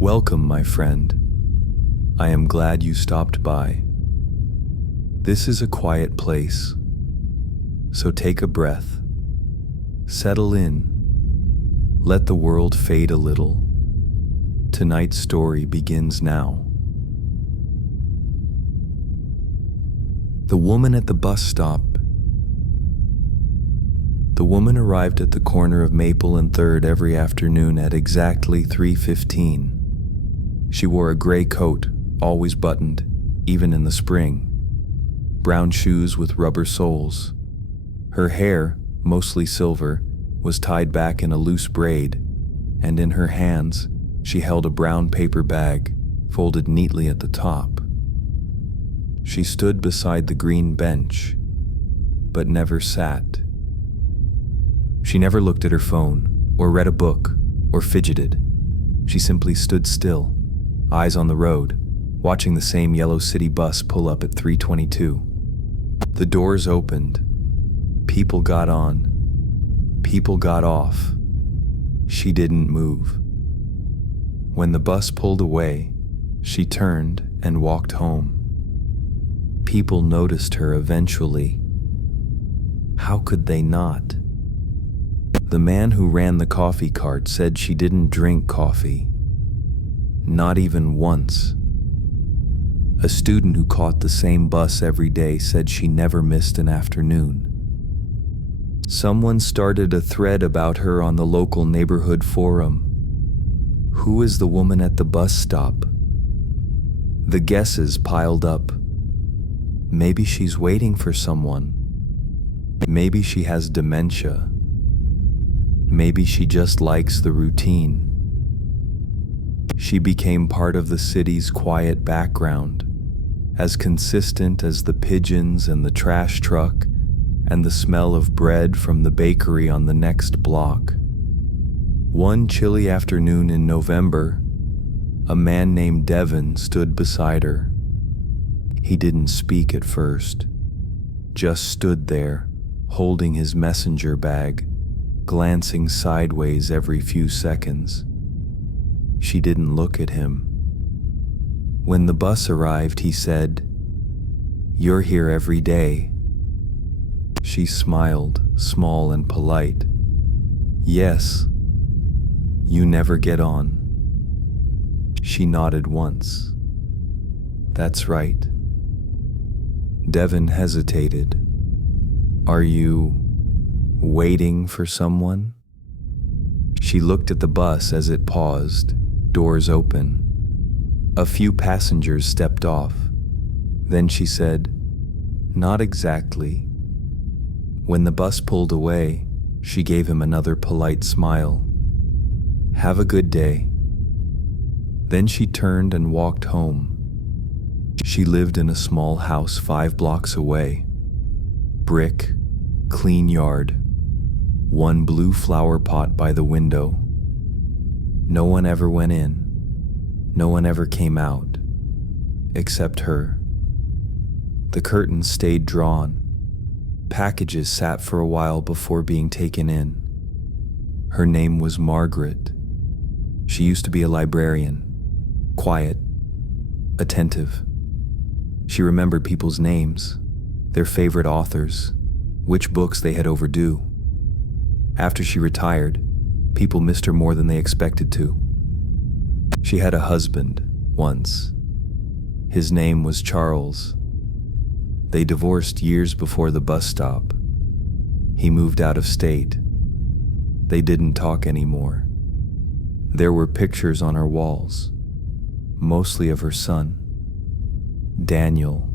Welcome, my friend. I am glad you stopped by. This is a quiet place, so take a breath. Settle in. Let the world fade a little. Tonight's story begins now. The woman at the bus stop. The woman arrived at the corner of Maple and 3rd every afternoon at exactly 3:15. She wore a gray coat, always buttoned, even in the spring. Brown shoes with rubber soles. Her hair, mostly silver, was tied back in a loose braid, and in her hands, she held a brown paper bag, folded neatly at the top. She stood beside the green bench, but never sat. She never looked at her phone, or read a book, or fidgeted. She simply stood still, eyes on the road, watching the same yellow city bus pull up at 3:22. The doors opened. People got on. People got off. She didn't move. When the bus pulled away, she turned and walked home. People noticed her eventually. How could they not? The man who ran the coffee cart said she didn't drink coffee. Not even once. A student who caught the same bus every day said she never missed an afternoon. Someone started a thread about her on the local neighborhood forum. Who is the woman at the bus stop? The guesses piled up. Maybe she's waiting for someone. Maybe she has dementia. Maybe she just likes the routine. She became part of the city's quiet background, as consistent as the pigeons and the trash truck and the smell of bread from the bakery on the next block. One chilly afternoon in November, a man named Devin stood beside her. He didn't speak at first, just stood there, holding his messenger bag, glancing sideways every few seconds. She didn't look at him. When the bus arrived, he said, "You're here every day." She smiled, small and polite. "Yes. You never get on." She nodded once. "That's right." Devin hesitated. "Are you waiting for someone?" She looked at the bus as it paused, doors open. A few passengers stepped off. Then she said, "Not exactly." When the bus pulled away, she gave him another polite smile. "Have a good day." Then she turned and walked home. She lived in a small house 5 blocks away. Brick, clean yard, one blue flower pot by the window. No one ever went in. No one ever came out, except her. The curtains stayed drawn. Packages sat for a while before being taken in. Her name was Margaret. She used to be a librarian, quiet, attentive. She remembered people's names, their favorite authors, which books they had overdue. After she retired, people missed her more than they expected to. She had a husband, once. His name was Charles. They divorced years before the bus stop. He moved out of state. They didn't talk anymore. There were pictures on her walls, mostly of her son, Daniel.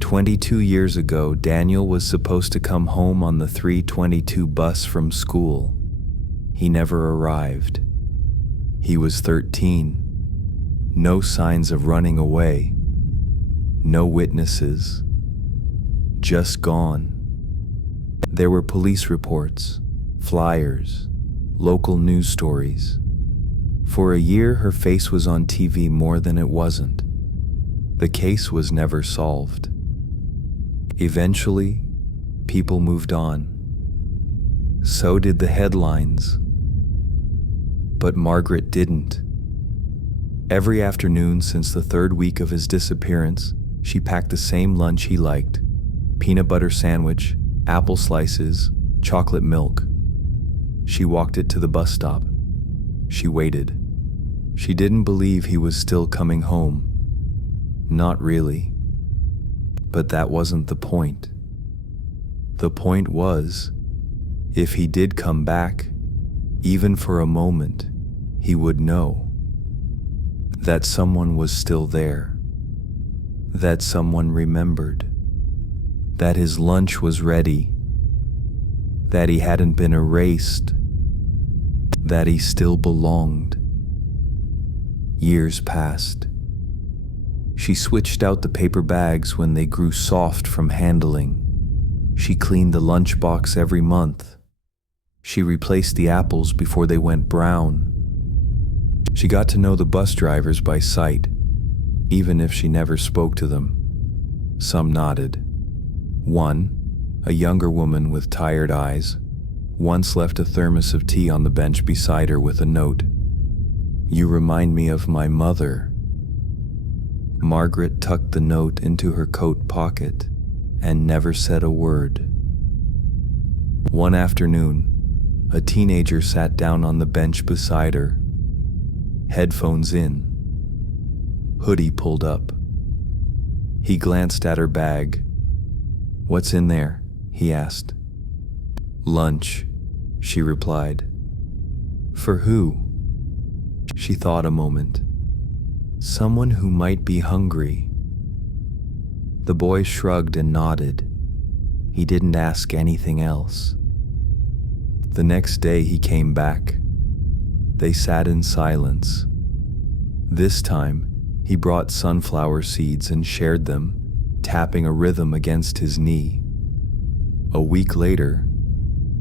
22 years ago, Daniel was supposed to come home on the 3:22 bus from school. He never arrived. He was 13. No signs of running away. No witnesses. Just gone. There were police reports, flyers, local news stories. For a year, her face was on TV more than it wasn't. The case was never solved. Eventually, people moved on. So did the headlines. But Margaret didn't. Every afternoon since the third week of his disappearance, she packed the same lunch he liked: peanut butter sandwich, apple slices, chocolate milk. She walked it to the bus stop. She waited. She didn't believe he was still coming home. Not really. But that wasn't the point. The point was, if he did come back, even for a moment, he would know that someone was still there, that someone remembered, that his lunch was ready, that he hadn't been erased, that he still belonged. Years passed. She switched out the paper bags when they grew soft from handling. She cleaned the lunchbox every month. She replaced the apples before they went brown. She got to know the bus drivers by sight, even if she never spoke to them. Some nodded. One, a younger woman with tired eyes, once left a thermos of tea on the bench beside her with a note. "You remind me of my mother." Margaret tucked the note into her coat pocket and never said a word. One afternoon, a teenager sat down on the bench beside her, headphones in, hoodie pulled up. He glanced at her bag. "What's in there?" he asked. "Lunch," she replied. "For who?" She thought a moment. "Someone who might be hungry." The boy shrugged and nodded. He didn't ask anything else. The next day he came back. They sat in silence. This time, he brought sunflower seeds and shared them, tapping a rhythm against his knee. A week later,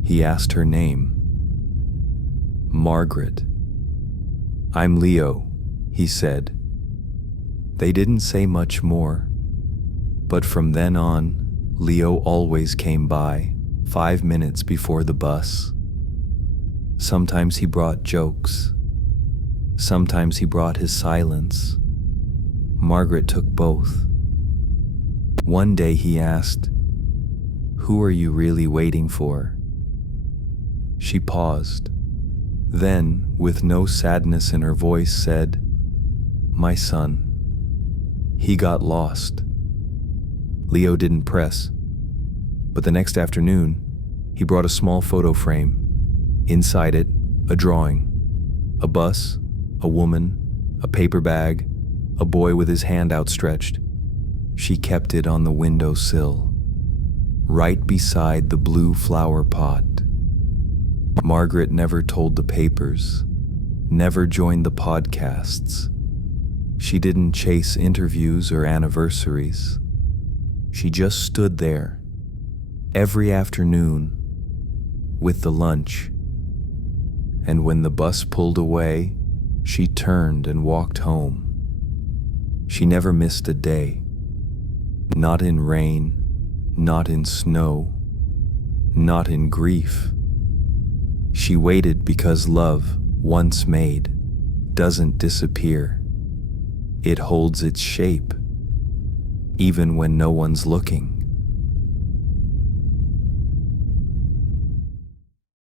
he asked her name. "Margaret." "I'm Leo," he said. They didn't say much more, but from then on, Leo always came by, 5 minutes before the bus. Sometimes he brought jokes. Sometimes he brought his silence. Margaret took both. One day he asked, "Who are you really waiting for?" She paused. Then, with no sadness in her voice, said, "My son. He got lost." Leo didn't press, but the next afternoon, he brought a small photo frame. Inside it, a drawing, a bus, a woman, a paper bag, a boy with his hand outstretched. She kept it on the windowsill, right beside the blue flower pot. Margaret never told the papers, never joined the podcasts. She didn't chase interviews or anniversaries. She just stood there, every afternoon, with the lunch. And when the bus pulled away, she turned and walked home. She never missed a day. Not in rain, not in snow, not in grief. She waited because love, once made, doesn't disappear. It holds its shape, even when no one's looking.